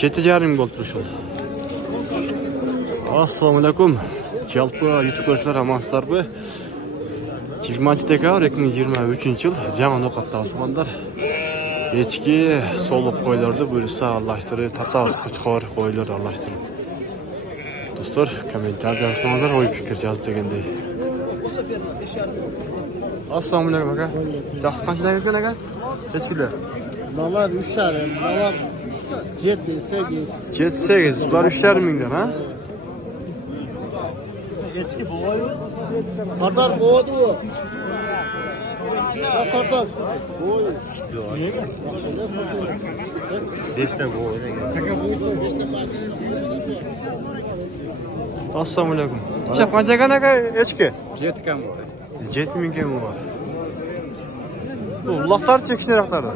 7,5 bo'lib turish oldu. Assalomu alaykum. Jalpi YouTube ko'ruvchilar, amansizlarmi? 20-dekabr 2023-yil Jahon o'qatda Osmonlar echki so'lib qo'yiladi, buyursa Allohtirib, tartib qo'chqor qo'yiladi Allohtirib. Do'stlar, kommentar yozmanglar, o'y fikr yozib deganday. Assalomu alaykum aka. Yaxshi qanchadan ekan aka? Echkilar. Dolar 3,5, dolar 7-8. 7-8, ular 3,5 mingdan, ha? Echki bo'g'oy. Sardar bo'g'odi bu. Sardar. Bo'g'oy. Nima? 5 ta bo'g'oy. Assalomu alaykum. Chap qancha ekan aka echki? 7 kam bor. 7 ming kam bor. Bu uloqlar chekishroqlari.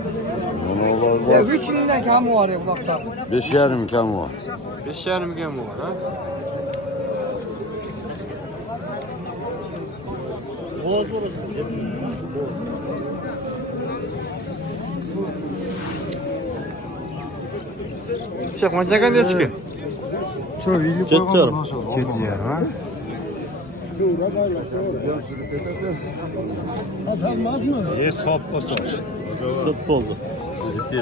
3 mingdan kam bor uloqlar. 5,5 kam bor. 5,5 kam bor, ha? Chap qancha ekan echki? Cho'p yilib qo'ygan maşallah. 7,5, ha? Sop olsa. Ko'p bo'ldi.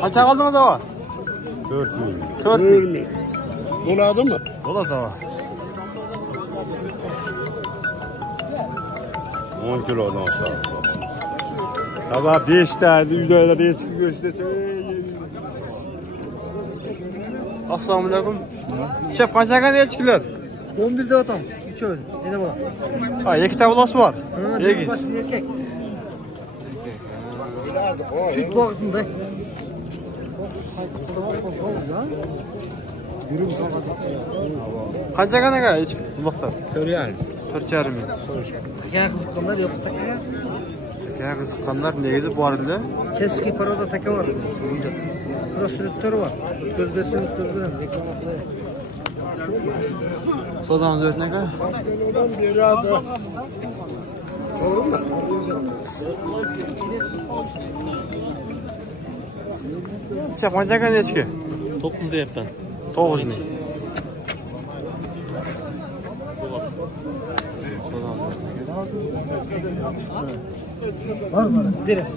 Qancha qoldingiz ava? 4 ming. 4 ming. Bo'ladimi? Bo'ladi ava. 10 kilodan aşağı. Sabah 5 tane uydalarda echki gösterse. Assalomu alaykum. Chap qancha ekan echkilar? 11 da otam. 3 o'y. Yana bola. Ha, ikkita bolasi bor. Egiz. Erkek. Süt boğdum da. Qancha ekan aka echki buloqlar? 4,5. 4,5 ming. Taka qiziqqanlar yo'q taka. Taka qiziqqanlar negizi bor edi. Cheski paroda taka var. Prosurutlar var. Göz berseniz göz veren. Sodan dörtne aka? Doğru mu? Chap qancha ekan echki? 9 deyapman. 9 ming. Var mı? Direkt.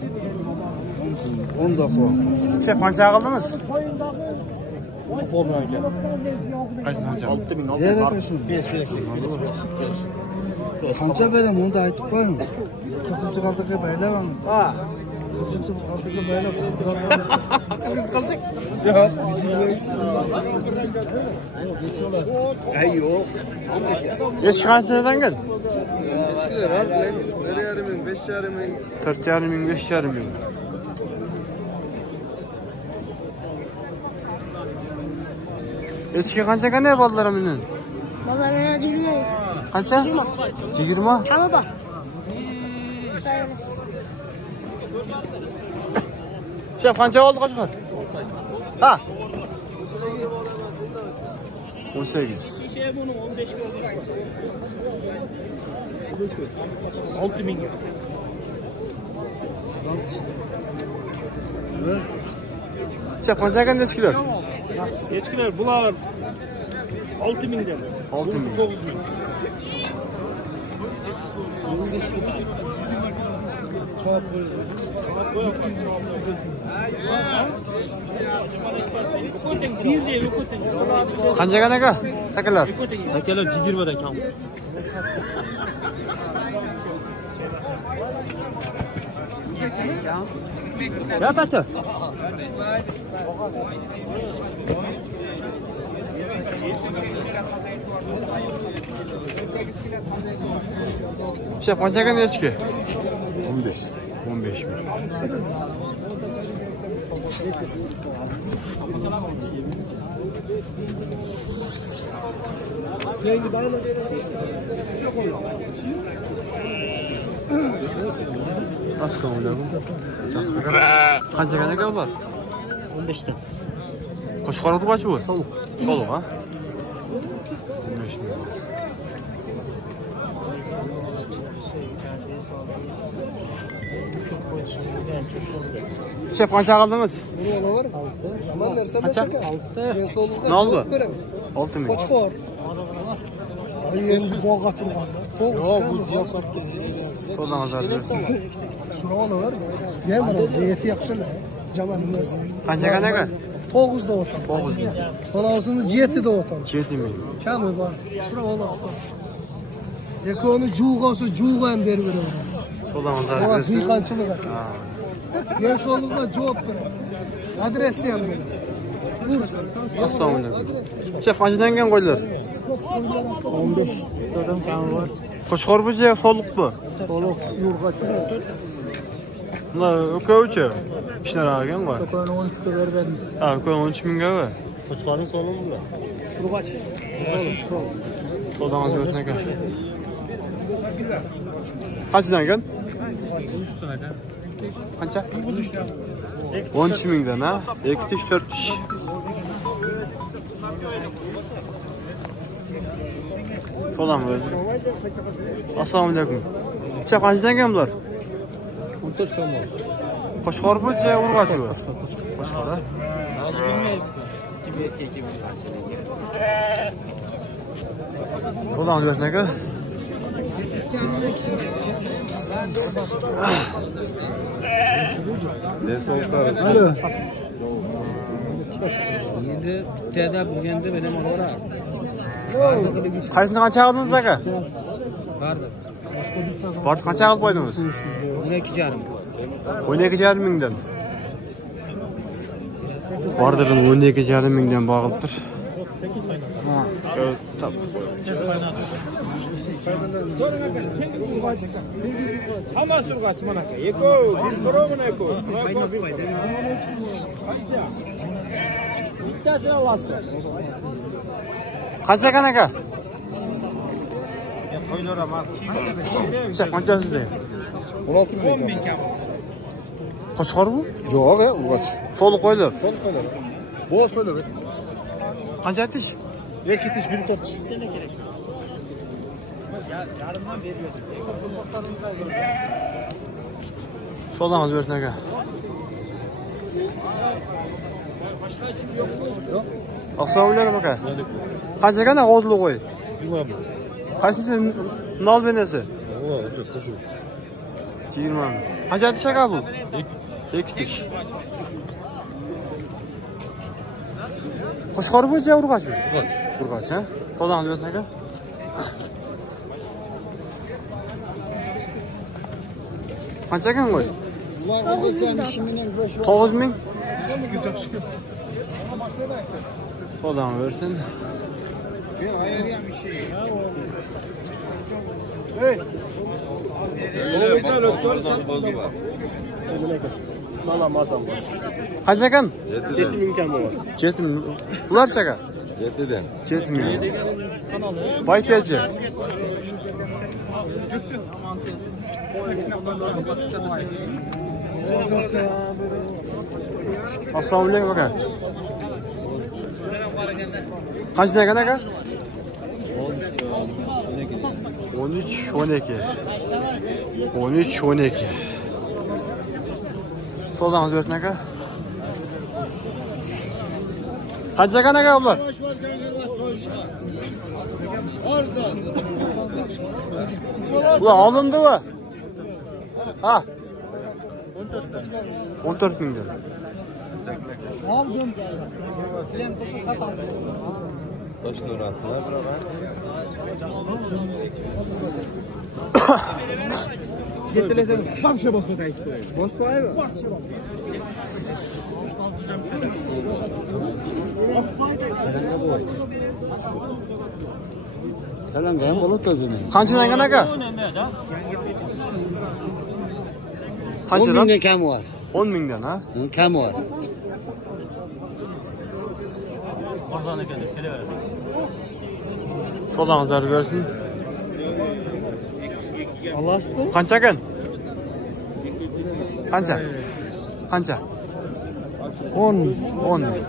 10 dakika. Chap qancha qildingiz? Forma gel. Qaysi qancha? 6,000. Yer akasın. 5. Qancha berem onu da aytib qo'ying. Ko'pincha qaldiga baylaman. Ha. Ko'pincha qaldiga baylab. Qildik. Yo'q. Ay yo'q. Echki qanchadan keldi? Eskiler har bilan 1,5 ming, 5,5 ming. 4,5 ming, 5,5 ming. Echki qancha ekan bolalar mendan? Bolalar 20. Qancha? 20. Kami bor. Sayamiz. Chap qancha oldi qo'shqar? Ha. 18. 6 ming. Chap qancha ekan echkilar? Echkilar bular 6 mingdan. 6 ming. 9 ming. Qancha ekan aka? Takalar. Takalar 20 dan kam. Yapatı. Chap qancha ekan echki? 15. 15 ming. Assalomu alaykum. Qancha ekan aka ular? 15 dan. Qo'shqor urg'ochi bu? Sovuq. Sovuq, ha? 15 ming. Şef qancha qildingiz? Zaman versem Kaça? şaka. Ben soğukta Ne oldu? cevap veremem. 6000. Qo'chqor. Endi bog'a turgan. Yo'q, bu jiyosat. So'dan azar bersin. So'rab olaver. Yana reti yaxshilar. Jaman emas. Qancha aka? 9 da o'tan. 9000. Xolasini 7 da o'tan. 7000. Kami bor. So'rab olasizlar. Ekoni juğosu juğo ham berib beraman. So'dan azar Bora bersin. dehqonchilik ekan. Men so'lga javob beraman. Adresni ham beraman. Buyursin. Assalomu alaykum. Şef qanchadan kelgan qo'ylar? 15 so'dan kami bor. Qo'shqor bu je soliq bu. To'liq yo'rg'acha. Buna ökövçü. İşler ağırgen var. To'pani 13 ga berdim. Ha, ököv 13.000 ga var. Qo'chqorning soli bular. Yo'rg'acha. So'dan azar bersin aka. Qanchadan ekan? 13 dan aka. Qancha? 13.000 dan ha? 2 tish 4 tish. So'dan bersin. Assalomu alaykum. Chap qanchadan ekan bular? 14 dan bor. Qo'shqor bu je urg'achi bu. Qo'shqor ha? Hozir bilmayman. Kim erkak kim So'dan bersin aka. Ben so'qlar. Alo. Endi teda bo'lganda men ham olaverardim. Qaysini qancha qildingiz aka? Bardi. Bordi qancha qilib qo'ydingiz? 12,5. 12,5 mingdan. Bardir 12,5 mingdan boqilibdir. Ha, Hammasi urg'achi mana aka. Eko, bir birovini eko. Bittasini olasizlar. qancha ekan aka? Qo'ylar ham. Chef qancha sizda? 16 ming. Qo'shqor bu? Yo'q, urg'och. To'liq qo'ylar. Bo'z qo'ylar. Qancha tish? 2 tish 1 top. So'dan azar bersin aka. Assalomu alaykum aka. Qancha ekan og'izli qo'y? 20 ming. Qaysinchi nol benasi? Ular o'sha qish. 20 ming. Qancha tish aka bu? 2 tish. Qo'shqor bu je urg'achi? Urg'ach ha? So'dan azar bersin aka. Qancha ekan qo'y? Ular bo'lsam ishimning bo'sh 9 ming. So'dan bersin. Qancha ekan? 7 ming kam bor. 7 ming. Ularcha aka? 7 dan. 7 ming. Baykachi. Assalomu alaykum aka. Qancha ekan aka? 13 12. 13 12. So'dan bersin aka. Qancha ekan aka ular? Bu olindi bu. Ha. 14 mingdan. Oldim. Sizlar bo'lsa sataman. Toshni urasizlar birolar. Yettilasangiz hamsha bosib aytib qo'ying. Bosib qo'yaymi? Kalanga ham bo'lib o'zini. Qanchadan ekan aka? Qanchadan? 10 mingdan kam bor. 10 mingdan ha? Kam bor. So'dan zarb bersin. Olasizmi? Qancha ekan? Qancha? Qancha? 10. 10 ming.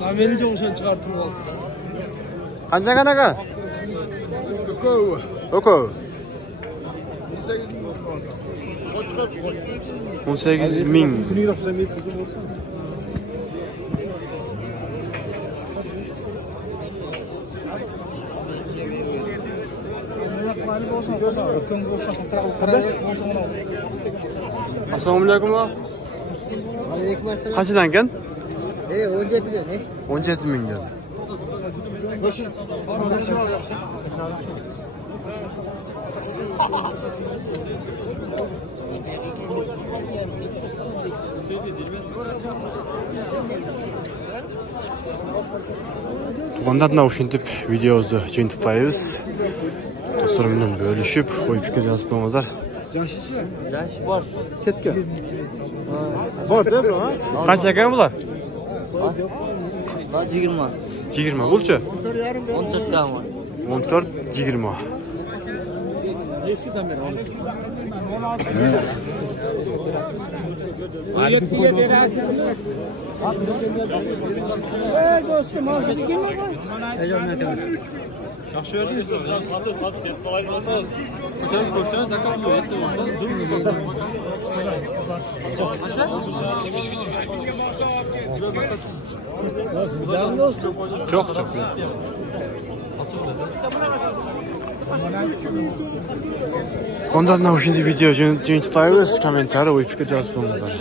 Sameni jo'shan chiqarib turib oldi. Qancha qanaqa? Oko. 18.000. Assalomu alaykum. Aleyküm assalom. Qanchadan ekan? 17 dan, 17.000 dan. Tuğandan ушинтип videomizni jo'natib do'stlarim bilan bo'lishib, o'y fikr yozib qo'yinglar. Jash bor. Ketgan. Bor-da, qancha ekan bular? 20. 20 bo'lchi? 14 dan bor. 14 20. Ey do'stim, hozir kimga qo'y? Yaxshi verdingiz. Satib ketib qo'yib o'tamiz. Ko'tarib ko'rsangiz, aka bu yerda qancha? Çok. Ondan sonra şimdi video jo'natib, kommentar va fikr yozib qo'yinglar.